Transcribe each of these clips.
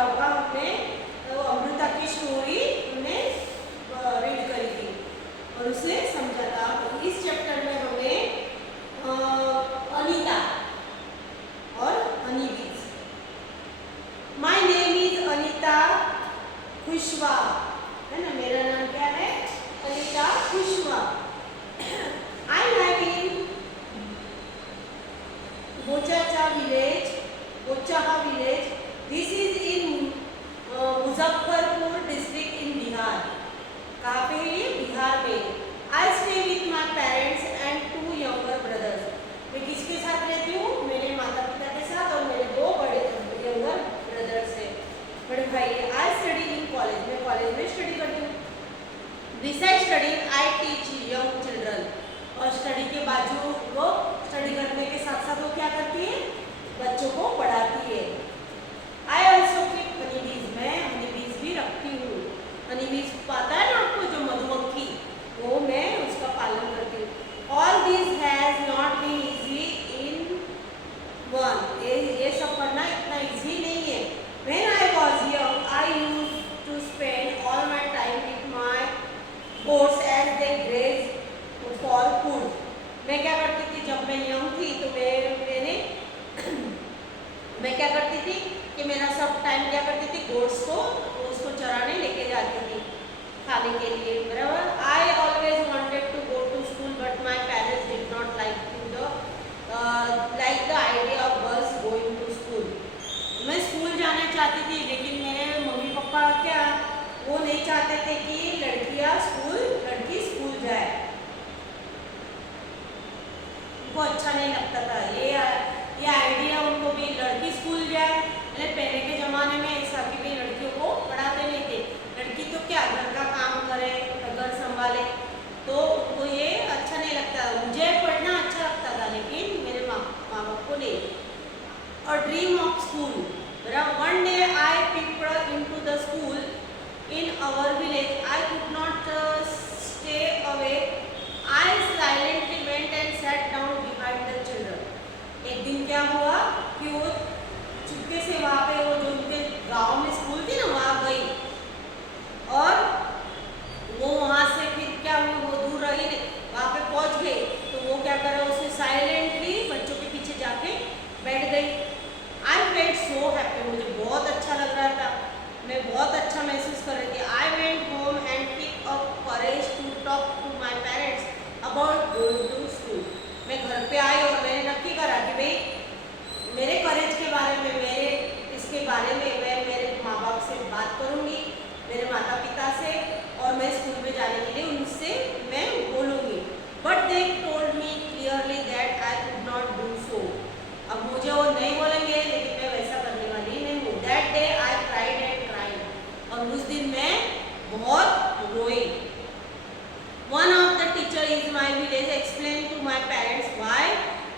होगा, हमने अमृता की स्टोरी हमने रीड करी थी और उसे समझा था। तो इस चैप्टर में हमें अनीता और honey bees. My name is Anita Khushwaha, है ना, मेरा नाम क्या है? Anita Khushwaha. I live in Bochacha village, Bochaha village. This is in Muzaffarpur district in Bihar. कहाँ पे है ये? बिहार में। I stay with my parents and 2 younger brothers. मैं किसके साथ रहती हूँ? मेरे माता पिता के साथ और मेरे 2 बड़े यंगर ब्रदर्स है, बड़े भाई है। आई स्टडी इन कॉलेज, मैं कॉलेज में स्टडी करती हूँ। Beside study I teach young children. और स्टडी के बाजू वो स्टडी करने के साथ साथ वो क्या करती है? बच्चों को पढ़ाती है। आई ऑल्सो कीप हनी बीज, मैं हनी बीज भी रखती हूँ। हनी बीज पता है ना आपको, जो मधुमक्खी, वो मैं उसका पालन करती हूँ। All this has not been easy in one, ये सब करना इतना इजी नहीं है। When I was young I used to spend all my time with my goats as they graze for food. मैं क्या करती थी जब मैं यंग थी? तो मैं क्या करती थी कि मेरा सब टाइम क्या करती थी? गोट्स को उसको चराने लेके जाती थी खाने के लिए, बराबर। I always wanted to go to school but my parents did not like the idea of girls going to school. मैं स्कूल जाना चाहती थी, लेकिन मेरे मम्मी पापा क्या, वो नहीं चाहते थे कि लड़की स्कूल जाए। उनको अच्छा नहीं लगता था ये आइडिया उनको भी, लड़की स्कूल जाए। पहले के ज़माने में ऐसा कि भाई लड़कियों को पढ़ाते नहीं थे, लड़की तो क्या घर का काम करे, घर संभाले, तो उनको ये अच्छा नहीं लगता। मुझे पढ़ना अच्छा लगता था, लेकिन मेरे माँ बाप को नहीं। और dream of school, one day I peeked into the school in our village. I could not stay away. I silently went and sat down behind the children. एक दिन क्या हुआ कि वो चुपके से वहाँ पे, वो जो उनके गांव में स्कूल थी ना, वहाँ गई और वो वहाँ से फिर क्या हुई, वो दूर रही नहीं, वहाँ पे पहुँच गई। तो वो क्या करा, उसने साइलेंटली बच्चों के पीछे जाके बैठ गई। आई फेल्ट सो हैप्पी, मुझे बहुत अच्छा लग रहा था, मैं बहुत अच्छा महसूस कर रही थी। I went home and pick up courage to talk to my parents about going to school. मैं घर पे आई और मैंने नक्की करा कि भाई मेरे कॉलेज के बारे में, मेरे इसके बारे में मैं मेरे माँ बाप से बात करूँगी, मेरे माता पिता से, और मैं स्कूल में जाने के लिए उनसे मैं बोलूँगी। But they told me clearly that I could not do so. अब मुझे वो नहीं बोलेंगे, लेकिन मैं वैसा करने वाली नहीं हूँ। That day I cried and cried, और उस दिन मैं बहुत रोई। One of the teacher is my village explain to my parents why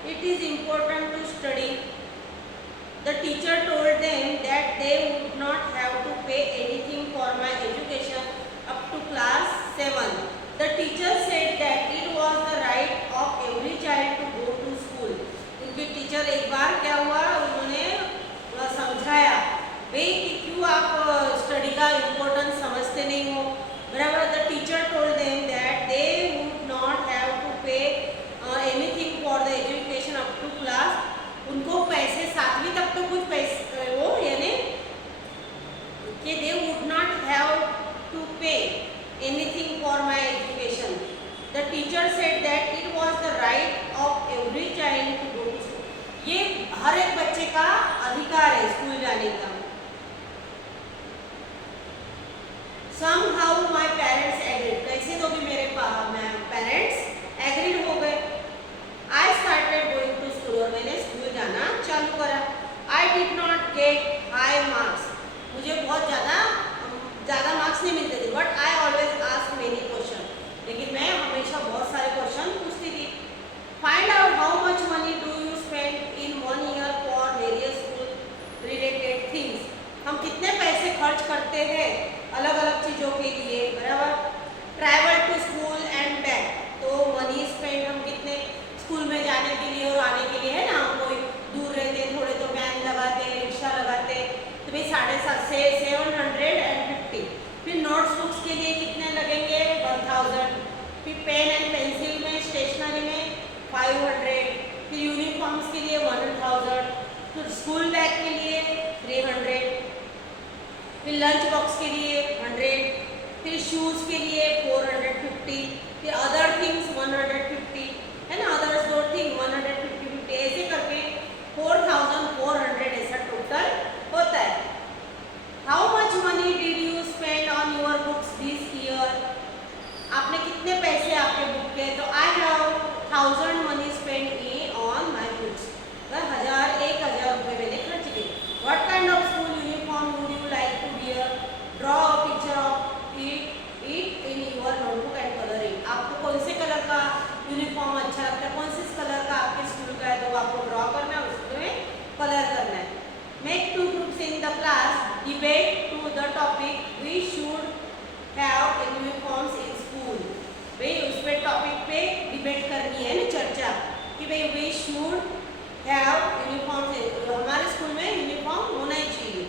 it is important to study. The teacher told them that they would not have to pay anything for my education up to class 7. The teacher said that it was the right of every child to go to school. उनके teacher एक बार क्या हुआ, उन्होंने समझाया भाई कि क्यों आप स्टडी का इम्पोर्टेंस समझते नहीं हो, बराबर। The teacher told them that they would not have to pay anything for the education up to class. उनको पैसे 7वीं तक तो कुछ पैसे वो यानी कि they would not have to pay anything for my education. The teacher said that it was the right of every child to go to school. ये हर एक बच्चे का अधिकार है स्कूल जाने का। Somehow my parents agreed, कैसे तो भी मेरे पेरेंट्स एग्रीड हो गए। I started going to school, और मैंने स्कूल जाना चालू करा। I did not get high marks, मुझे बहुत ज़्यादा मार्क्स नहीं मिलते थे, but I always asked many questions, लेकिन मैं हमेशा बहुत सारे क्वेश्चन पूछती थी। Find out how much money do you spend in 1 year for various school related things. हम कितने पैसे खर्च करते हैं अलग अलग चीज़ों के लिए, बराबर। तो स्कूल बैग के लिए 300, फिर लंच बॉक्स के लिए 100, फिर शूज़ के लिए 450, फिर अदर थिंग्स 150, है ना, अदर्स दो थिंग 150, ऐसे करके 4400 ऐसा टोटल होता है। How much money did you spend on your books this year? आपने कितने पैसे आपके बुक के? तो I have 1000 money spend on my books. 1000 रुपये मैंने खर्च किए। What kind of school uniform would you like to wear? Draw a picture of it in your notebook and colour it. आपको कौन से कलर का यूनिफॉर्म अच्छा लगता है, कौन से कलर का आपके स्कूल का है, तो आपको ड्रॉ करना है, उसमें कलर करना है। Make 2 groups in the class, debate to the topic we should have uniforms in school. भाई उस पे टॉपिक पे डिबेट करनी है ना, चर्चा, कि भाई वी शुड हैव यूनिफॉर्म्स, हमारे स्कूल में यूनिफॉर्म होना ही चाहिए।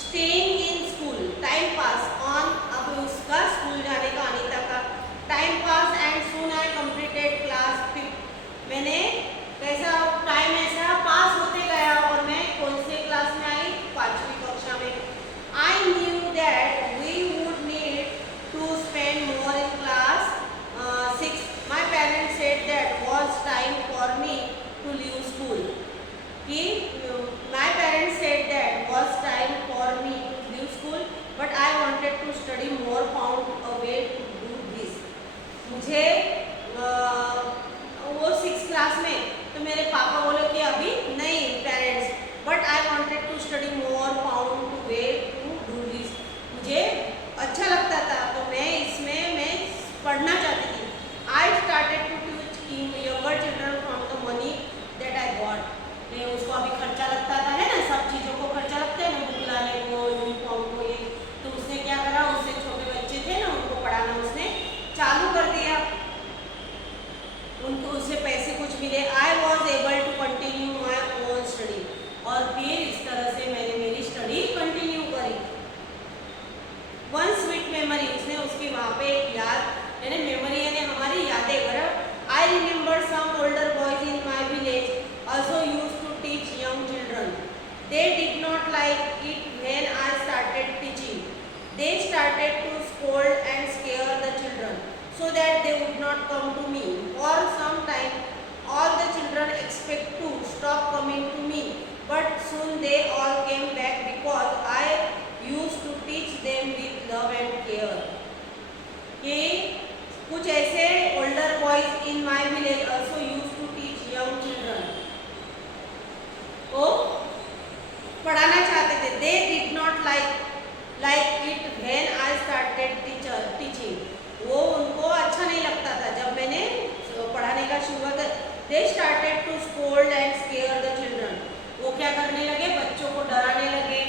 Staying in school, time pass on, अब उसका स्कूल जाने का, अनीता का time pass and soon I completed class 5। मैंने कैसा टाइम ऐसा पास होते गया और मैं कौन से क्लास में आई? 5वीं कक्षा में। I knew that we would need to spend more in class 6। My parents said that was time for me to leave school. कि my parents said that was time for me to leave school, but I wanted to study more, found a way to do this. मुझे वो 6 class में तो मेरे पापा बोले कि अभी नहीं parents, but I wanted to study more, found to way to do this. मुझे अच्छा लगता था तो मैं इसमें मैं पढ़ना चाहती थी। I started to teach younger children from the money that I got. उसको अभी खर्चा लगता था, है ना, सब चीज़ों को खर्चा लगता है ना, बुक लाने को, यूनिफॉर्म को, ये तो उसने क्या करा, उससे छोटे बच्चे थे ना उनको पढ़ाना उसने चालू कर दिया, उनको उससे पैसे कुछ मिले। I was able to continue my own study, और फिर इस तरह से मैंने मेरी स्टडी कंटिन्यू करी। वन स्वीट मेमोरी, उसने उसकी वहाँ पे एक याद, यानी मेमोरी यानी हमारी यादें बराबर। I remember some older boys in my village also used to teach young children. They did not like it when I started teaching. They started to scold and scare the children so that they would not come to me. For some time, all the children expect to stop coming to me, but soon they all came back because I used to teach them with love and care. कि कुछ ऐसे older boys in my village also used to teach young children. वो पढ़ाना चाहते थे। They did not like it when I started teaching. वो उनको अच्छा नहीं लगता था जब मैंने पढ़ाने का शुरुआत। They started to scold and scare the children. वो क्या करने लगे, बच्चों को डराने लगे,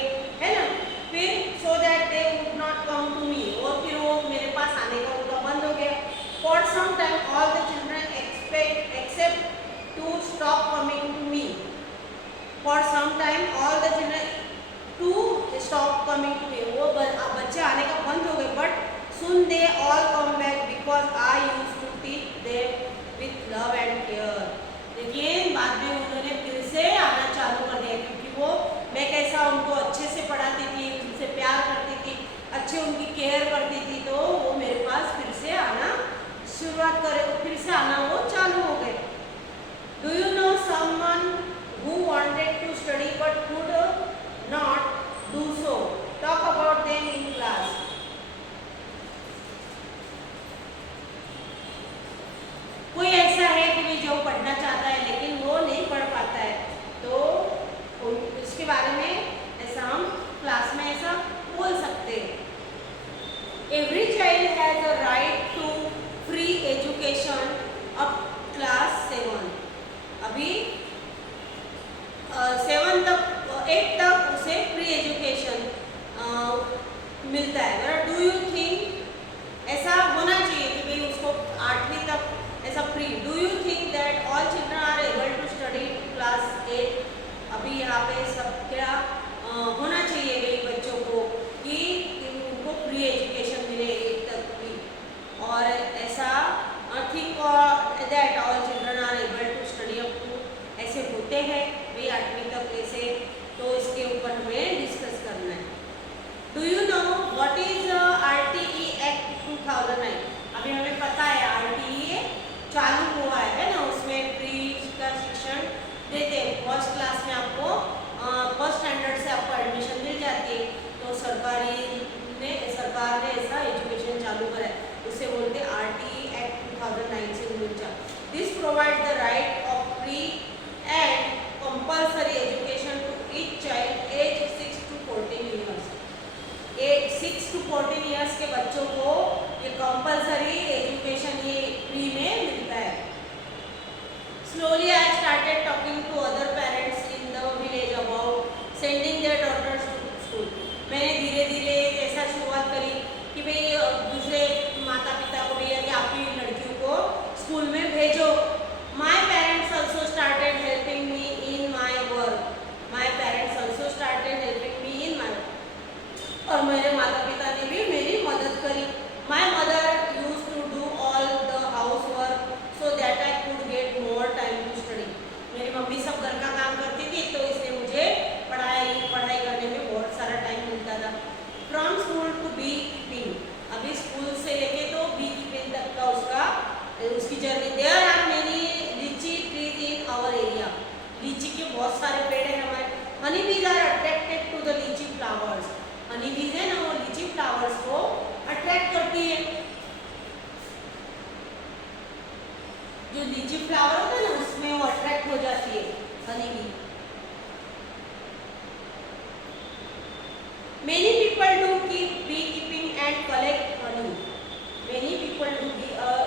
है ना। फिर so that they would not come to me, और फिर वो मेरे पास आने का उनका बंद हो गया। For some time all the children except to stop coming to me. For some time all the children to stop coming to me, वो बच्चे आने का बंद हो गए, but soon they all come back because I used to teach them with love and care. लेकिन बाद में उन्होंने फिर से आना चालू कर दिया, क्योंकि वो मैं कैसा उनको अच्छे से पढ़ाती थी, उनसे प्यार करती थी, अच्छे उनकी केयर करती थी, तो वो मेरे पास फिर से आना शुरुआत करे, फिर से आना वो चालू हो गए। Do you know someone who wanted to study but could not do so? Talk about them in class. कोई ऐसा है कि जो पढ़ना चाहता है लेकिन वो नहीं पढ़ पाता है, तो उसके बारे में ऐसा हम क्लास में ऐसा बोल सकते हैं। Every child has a right to free education up class 7. अभी 7 तक 8 तक उसे फ्री एजुकेशन मिलता है। डू यू थिंक ऐसा होना चाहिए कि भाई उसको 8वीं तक ऐसा free? Do you think that all children are able to study class 8? अभी यहाँ पे सब क्या होना चाहिए भाई बच्चों को कि उनको फ्री एजुकेशन मिले 8 तक भी, और ऐसा think that all children are able to study up to, ऐसे होते हैं भाई 8वीं तक ऐसे, तो इसके ऊपर हमें डिस्कस करना है। Do you know what is RTE act 2009? अभी हमें पता है RTE चालू हुआ है ना, उसमें प्री का शिक्षण देते हैं। फर्स्ट क्लास में आपको फर्स्ट स्टैंडर्ड से आपको एडमिशन मिल जाती है, तो सरकार ने ऐसा एजुकेशन चालू करा है, उसे बोलते हैं RTE एक्ट 2009 से 19। This provide the right of free and compulsory education to each child age 6 to 14 years. 6 to 14 years के बच्चों को ये कंपल्सरी एजुकेशन ये फ्री में मिलता है। Slowly I started talking to other parents in the village about sending their daughters to school. मैंने धीरे धीरे ऐसा शुरुआत करी कि भाई दूसरे माता पिता को भी कि आपकी लड़कियों को स्कूल में भेजो। My parents also started helping me in my work. My parents also started helping me in my work. और मेरे माता पिता ने भी मेरी मदद करी। My mother used to do all the housework so that I could get more time to study. मेरी मम्मी सब घर का काम करती थी, तो इसलिए मुझे पढ़ाई करने में बहुत सारा टाइम मिलता था। From school to beekeeping. अभी स्कूल से लेके तो beekeeping तक का उसकी journey. There are many lychee trees in our area. लीची के बहुत सारे पेड़ हैं हमारे। Honeybees are attracted to the lychee flowers. Honeybees है ना, वो लीची फ्लावर्स को अट्रैक्ट करती है। जो लीची फ्लावर होता है ना, उसमें वो अट्रैक्ट हो जाती है honeybee. Many people do keep beekeeping and collect honey. Many people do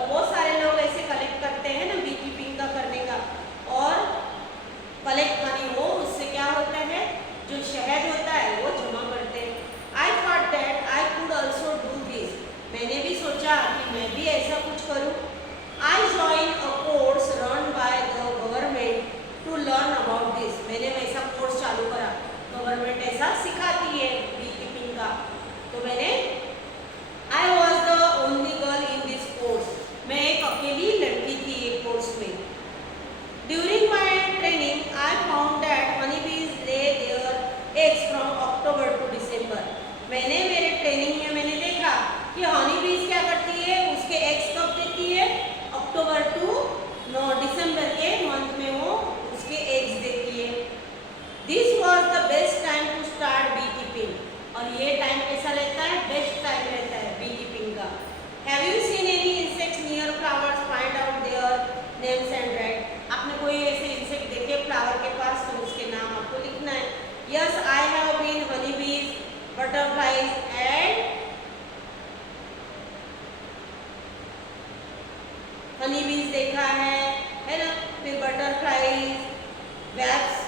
बहुत सारे लोग ऐसे कलेक्ट करते हैं ना beekeeping का करने का, और कलेक्ट हनी हो, उससे क्या होता है जो शहद होता है वो जमा करते हैं। I thought that I could also do this. मैंने भी सोचा कि मैं भी ऐसा कुछ करूं। I joined a course run by the government to learn about this. मैंने वैसा कोर्स चालू करा, गवर्नमेंट ऐसा सिखाती है beekeeping का, तो मैंने I was the only girl in this course. मैं एक अकेली लड़की थी ये कोर्स में। During my training, I found that honeybees lay their eggs from October to December. मैंने मेरे ट्रेनिंग में मैंने देखा कि honeybees क्या करती है, उसके एग्स कब देती है, अक्टूबर टू दिसंबर के मंथ में वो उसके एग्स देती है। This was the best time to start beekeeping. और ये टाइम कैसा रहता है, बेस्ट टाइम रहता है beekeeping का। Have you seen any insects near flowers? Find out their names and write. आपने कोई ऐसे इंसेक्ट देखे फ्लावर के पास, तो उसके नाम आपको लिखना है। Yes, I have been honeybees, butterflies and honeybees देखा है ना, फिर बटरफ्लाइज, वैक्स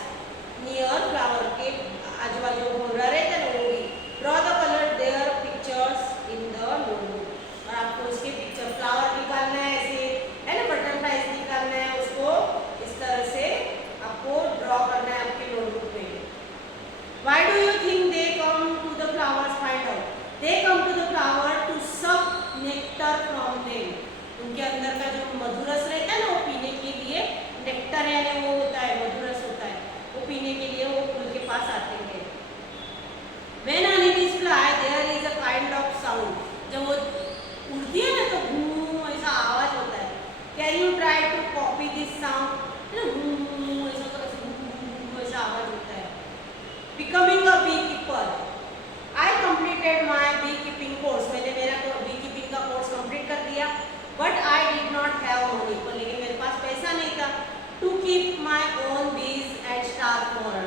नियर फ्लावर के आजू बाजू घूम रहा रहता है ना, वो भी। Draw the colour their pictures in the notebook. और आपको उसके पिक्चर फ्लावर निकालना है ऐसे, है ना, बटरफ्लाइज निकालना है, उसको इस तरह से आपको ड्रॉ करना है आपके नोटबुक में। Why do you think they come to the flowers? Find out. They come to the flower to suck nectar from them. उनके अंदर का जो मधुरस रहता है ना, वो पीने के लिए, नेक्टर यानी वो होता है, मधुरस होता है, वो पीने के लिए वो फूल के पास आते हैं। When honeybees fly, there is a kind of sound. जब वो उड़ती है ना, तो घूम ऐसा आवाज होता है। Can you try to copy this sound? है ना, घूम ऐसा ऐसा आवाज होता है। Becoming a beekeeper. I completed my beekeeping course. मैंने मेरा beekeeping का कोर्स कंप्लीट कर दिया, but I did not have money. लेकिन मेरे पास पैसा नहीं था to keep my own bees and start more.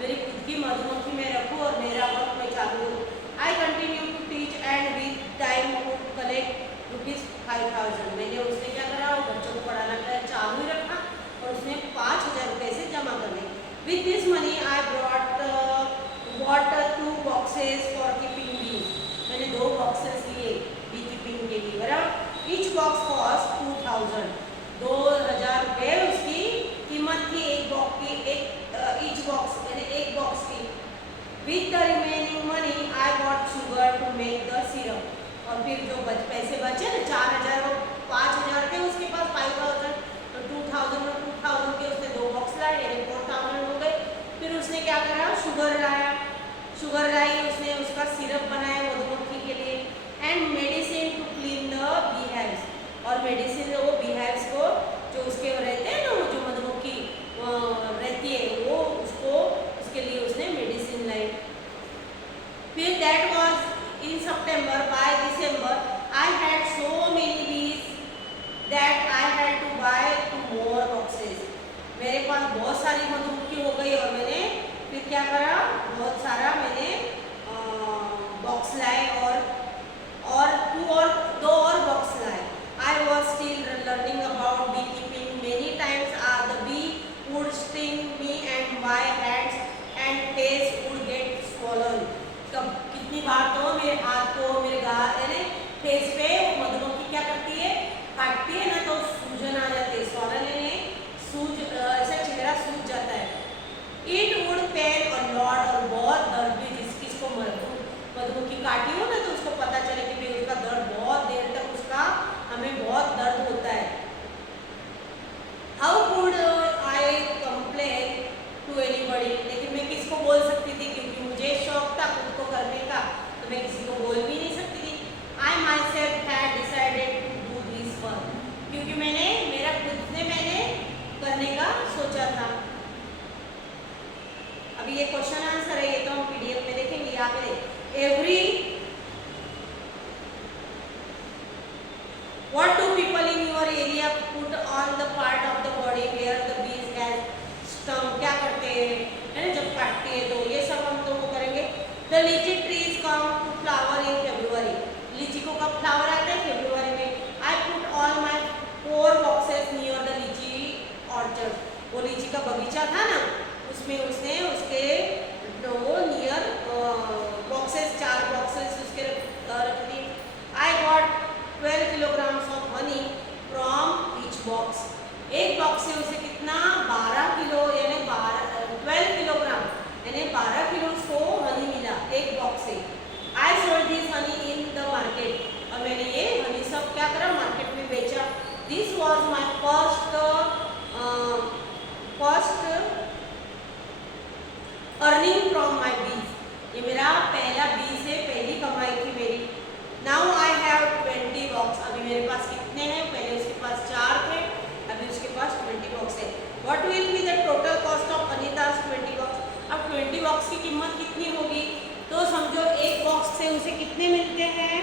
मेरी खुद की मधुमक्खी में रखूँ और मेरा वर्क मैं चालू करूँ। I continue to teach and with time to collect ₹5,000. मैंने उसने क्या करा, बच्चों को पढ़ाना चालू ही रखा और उसने 5,000 रुपये से जमा कर दिए। With this money I bought 2 boxes for keeping bees. मैंने 2 boxes लिए beekeeping के लिए, बराबर। Each box cost 2,000. 2,000 रुपये उसकी कीमत थी एक बॉक्स की, each box मैंने एक बॉक्स की। With the remaining money I bought sugar to make the syrup. और फिर जो पैसे बचे ना, 4,000 और 5,000 थे उसके पास, 5,000 तो 2,000 और 2,000 के उसने 2 बॉक्स लाए जो उसके रहते हैं ना, वो जो मधुमक्खी रहती है, वो उसको उसके लिए उसने मेडिसिन लाई। फिर that was in September. By December I had so many bees that I had to buy 2 more boxes। मेरे पास बहुत सारी मधुमक्खी हो गई और मैंने फिर क्या करा, बहुत सारा मैंने बॉक्स लाए और 2 और बॉक्स लाए। I was still learning about beekeeping. Many times the bee would sting me and my hands and face would get swollen. कब कितनी बार तो मेरे हाथ को, मेरे यानी फेस पे वो मधुमक्खी क्या करती है, काटती है ना, तो सूजन आ जाती है। स्वॉलन यानी ऐसा चेहरा सूज जाता है। It would pain a lot, और बहुत दर्द भी, जिसको मधुमक्खी काटी हो ना, तो उसको पता चले कि भाई उसका दर्द बहुत देर तक, उसका हमें बहुत दर्द होता है। How could I complain to anybody, लेकिन मैं किसको बोल सकती थी, क्योंकि मुझे शौक था खुद को करने का, तो मैं किसी को बोल भी नहीं सकती थी। I myself had decided to do this work, क्योंकि मैंने करने का सोचा था। अभी ये क्वेश्चन आंसर है, ये तो हम पीडीएफ में देखेंगे। यहाँ पे every what do people in your area put on the part of the body where the bees has stung, क्या करते हैं है ना, जब काटते हैं, तो ये सब हम तो वो करेंगे। The lychee trees come to flower in February, लीची को कब फ्लावर आता है, फेब्रुअरी में। I put all my 4 boxes near the lychee orchard, वो लीची का बगीचा था ना, उसमें उसने उसके वो नियर बॉक्सेस, 4 बॉक्सेस उसके रख दिए। I got 12 kilograms of honey from each box, एक बॉक्स से उसे कितना 12 किलो यानी 12 किलोग्राम यानी 12 किलो उसको हनी मिला एक बॉक्स से। I sold this Honey in the market, और मैंने ये हनी सब क्या करा, मार्केट में बेचा। This was my first earning from my बीज, ये मेरा पहला बी से पहली कमाई थी मेरी। नाउ आई हैव 20 बॉक्स, अभी मेरे पास कितने हैं, पहले उसके पास 4 थे, अभी उसके पास 20 बॉक्स है। What will be the total cost of Anita's 20 box, अब 20 बॉक्स की कीमत कितनी होगी, तो समझो एक बॉक्स से उसे कितने मिलते हैं,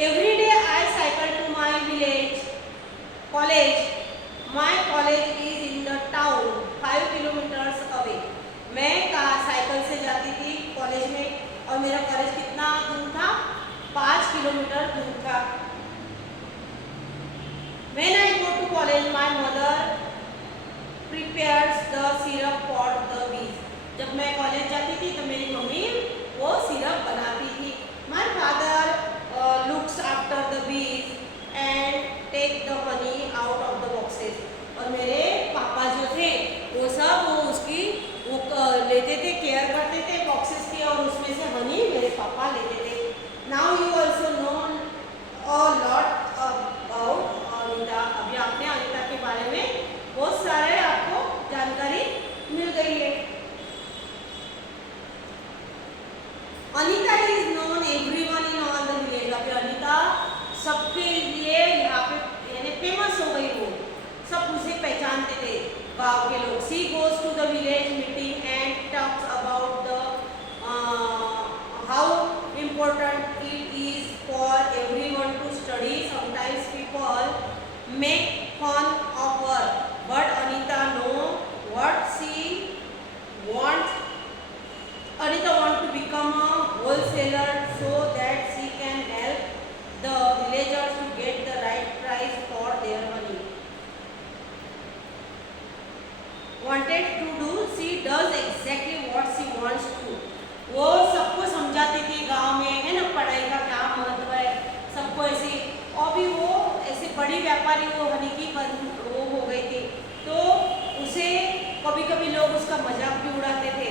Every day I cycle to my village college. My college is in the town 5 kilometers away. मैं साइकिल से जाती थी कॉलेज में और मेरा कॉलेज कितना दूर था, 5 किलोमीटर दूर था। When I go to college, my mother prepares the syrup for the bees. जब मैं कॉलेज जाती थी तो मेरी मम्मी वो सिरप बनाती थी। My father looks after the bees and take the honey out of the boxes. और मेरे पापा जो थे वो सब उसकी लेते थे, केयर करते थे बॉक्सेस की और उसमें से हनी मेरे पापा लेते थे। Now you also know a lot about Anita. अभी आपने अनीता के बारे में बहुत सारे आपको जानकारी मिल गई है। Anita is known everyone in all the उसे पहचानते थे गांव के लोग। She goes to the village meeting and talks about the how important it is for everyone to study. Sometimes people make fun of her, but Anita know what she wants. Anita wants to become a wholesaler so that she can help the villagers to get the right price for their money. Wanted to do, she does exactly what she wants to. वो सबको समझाती थी गांव में, है ना, पढ़ाई का क्या महत्व है, सबको ऐसे। और भी वो ऐसे बड़ी व्यापारी वो हनी की वो हो गई थी, तो उसे कभी कभी लोग उसका मजाक भी उड़ाते थे।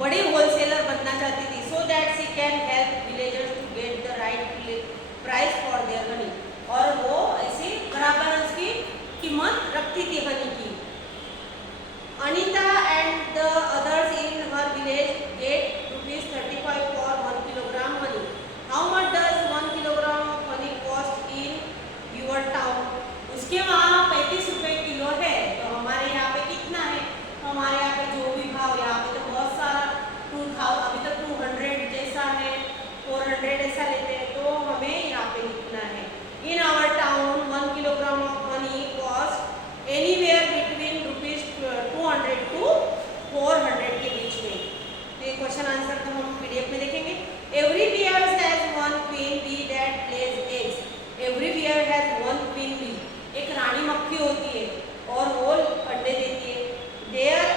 बड़ी होलसेलर बनना चाहती थी, so that she can help villagers to get the right price for their honey. और वो ऐसे बराबर उसकी कीमत रखती थी हनी की। Anita and the others in her village get ₹35 for 1 kilogram honey. How much does 1 kilogram of honey cost in your town? उसके वहाँ 35 रुपए किलो है, तो हमारे यहाँ पे कितना है? हमारे यहाँ पे जो भी भाव, यहाँ पे तो बहुत सारा 2000 अभी तक 200 जैसा है, 400 ऐसा लेते हैं, तो हमें यहाँ पे लिखना है। In our town 1 kilogram of honey cost anywhere between ₹200 to 400 के बीच में। तो ये क्वेश्चन आंसर तो हम पीडीएफ में देखेंगे। Every bear has one queen bee that lays eggs. Every bear has one queen bee. एक रानी मक्खी होती है और वो अंडे देती है। There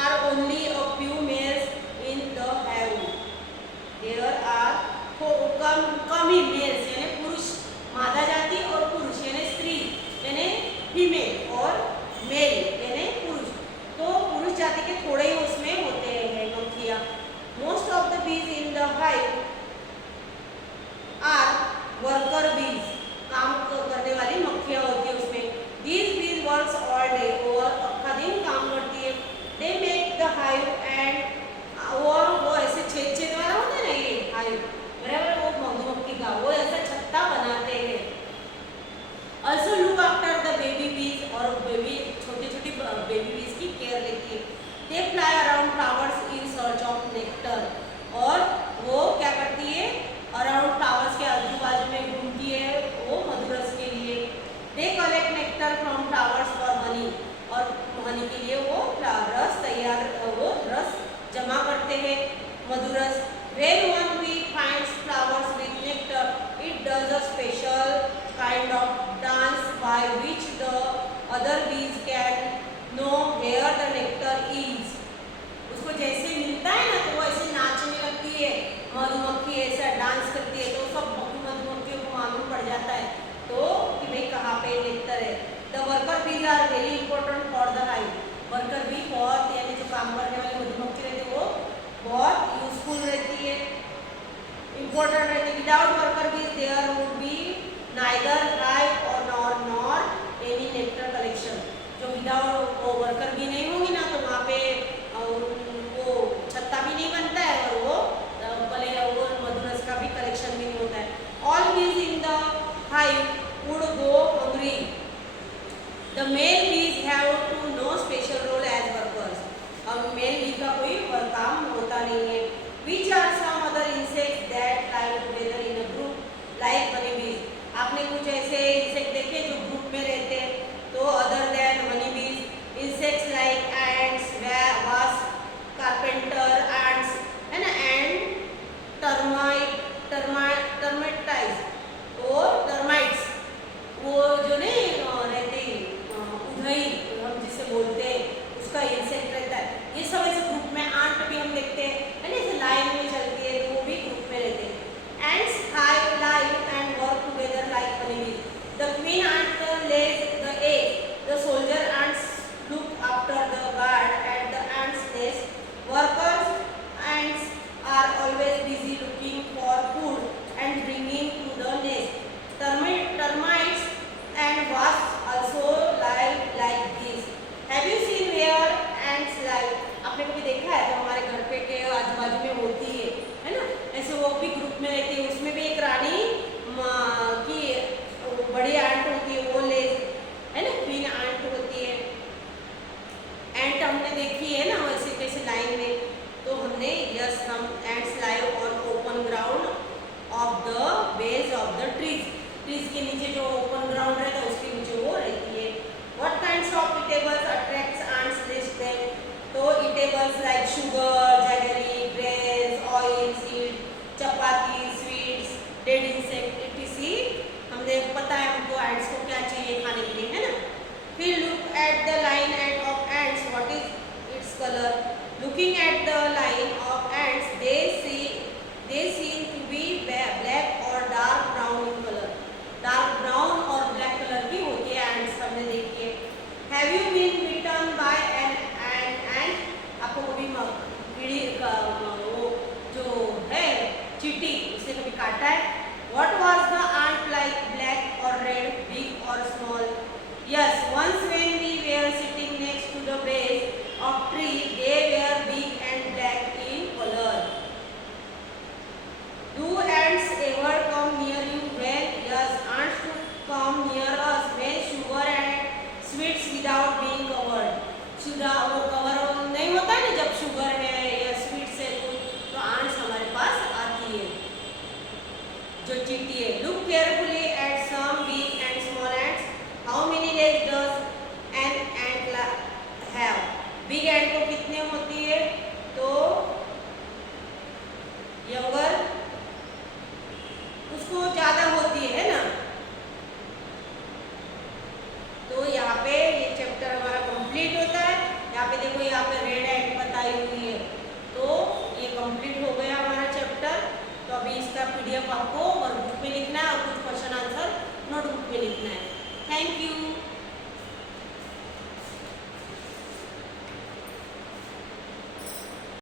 are only a few males in the hive. There are come he males यानी पुरुष, मादा जाति, और पुरुष यानी स्त्री यानी फीमेल, और मेल यानी पुरुष। तो पुरुष जाति के थोड़े ही उसमें होते हैं मक्खियाँ। Most of the bees in the hive are worker bees, काम करने वाली मक्खियाँ होती है उसमें। दीज बीज वर्क्स ऑल डे, और अक्खा दिन काम करती है। They make the hive and वो ऐसे छेद वाला होता है ना ये हाइव, बराबर, वो मधुमक्खी का वो ऐसा छत्ता बनाते हैं। Also look after the baby bees, और बेबी छोटी छोटी बेबी बीज की केयर लेती है। They fly around flowers in search of nectar, और वो क्या करती है, अराउंड फ्लावर्स के आजू बाजू में घूमती है वो मधुरस के लिए। They collect nectar from flowers for honey, और हनी के लिए वो रस तैयार, वो रस जमा करते हैं मधुरस। When one bee finds flowers with nectar, it does a special kind of dance by which the other bees can know where the nectar is. उसको जैसे मिलता है ना, तो वो ऐसे नाचने लगती है मधुमक्खी, ऐसा डांस करती है, तो सब मधुमक्खियों को मालूम पड़ जाता है तो कि भाई कहाँ पे नेक्टर है। The worker bees are very important for the hive. Worker bee बहुत, यानी जो काम करने वाली मधुमक्खी रहती है वो बहुत यूजफुल रहती है, इम्पोर्टेंट रहती है। Without worker bees there would be neither hive और नॉर एनी नेक्टर कलेक्शन। जो विदाउट वो वर्कर भी नहीं होंगी ना, तो वहाँ पे वो छत्ता भी नहीं बनता है, और वो मधुरस का भी कलेक्शन भी नहीं होता है। ऑल बीज in the hive would go hungry. The male bees have to no special role as workers. अब मेल बी का कोई काम होता नहीं है। Which are some other insects that fly together in a group like honey bees? आपने कुछ ऐसे इंसेक्ट देखे जो ग्रुप में रहते हैं? तो अदर देन हनी बीज, insects like ends, wasp, carpenter ends, है ना, एंड टर्माइट्स और टर्माइट्स, वो जो नहीं रहते उधई हम जिसे बोलते हैं उसका इंसेक्ट रहता है। ये सब ऐसे ग्रुप में, आंट भी हम देखते हैं, है ना, ऐसे लाइन में चलती है, तो वो भी ग्रुप में रहते हैं। Ants hive live and work together like honey bees. The queen ant lays the egg. The soldier ants look after the guard at the ants nest. Workers ants are always busy looking for food and bringing to the nest. Termites and wasps also live like this. Have you seen where ants live? आपने कभी देखा है? जो हमारे घर पे के आजू बाजू में होती है ना, ऐसे वो भी ग्रुप में रहती है। उसमें भी एक रानी की बड़ी एंट होती है, वो ले ट्रीज के नीचे जो ओपन ग्राउंड रहता है उसके नीचे वो रहती है। What kinds of eatables attracts ants, list them. तो eatables like sugar, jaggery, grains, oil, seed, chapati, sweets, dead insect etc। हमने पता है हमको एंट्स को क्या चाहिए खाने के लिए, है ना। फिर look at the line end of ants, what is its colour. Looking at the line of ants they seem to be black or dark brown in color। Dark brown और ब्लैक कलर की होती है ants, हमने देखी है। Have you been bitten by an ant, आपको कभी कीड़ी का वो जो है चींटी उसे कभी काटा है। What was the ant like, black or red, big or small। yes, once when we were sitting next to the base of tree they were big and black in color। Do ants ever come near you when, yes, ants to come near us when sugar and sweets without being covered। Sugar वो cover नहीं होता है ना, जब sugar है या sweets है तो ants हमारे पास आती है, जो चींटी है। Look carefully at some big and small ants। How many legs does an ant have। Big ant को कितने होती है, तो यंगर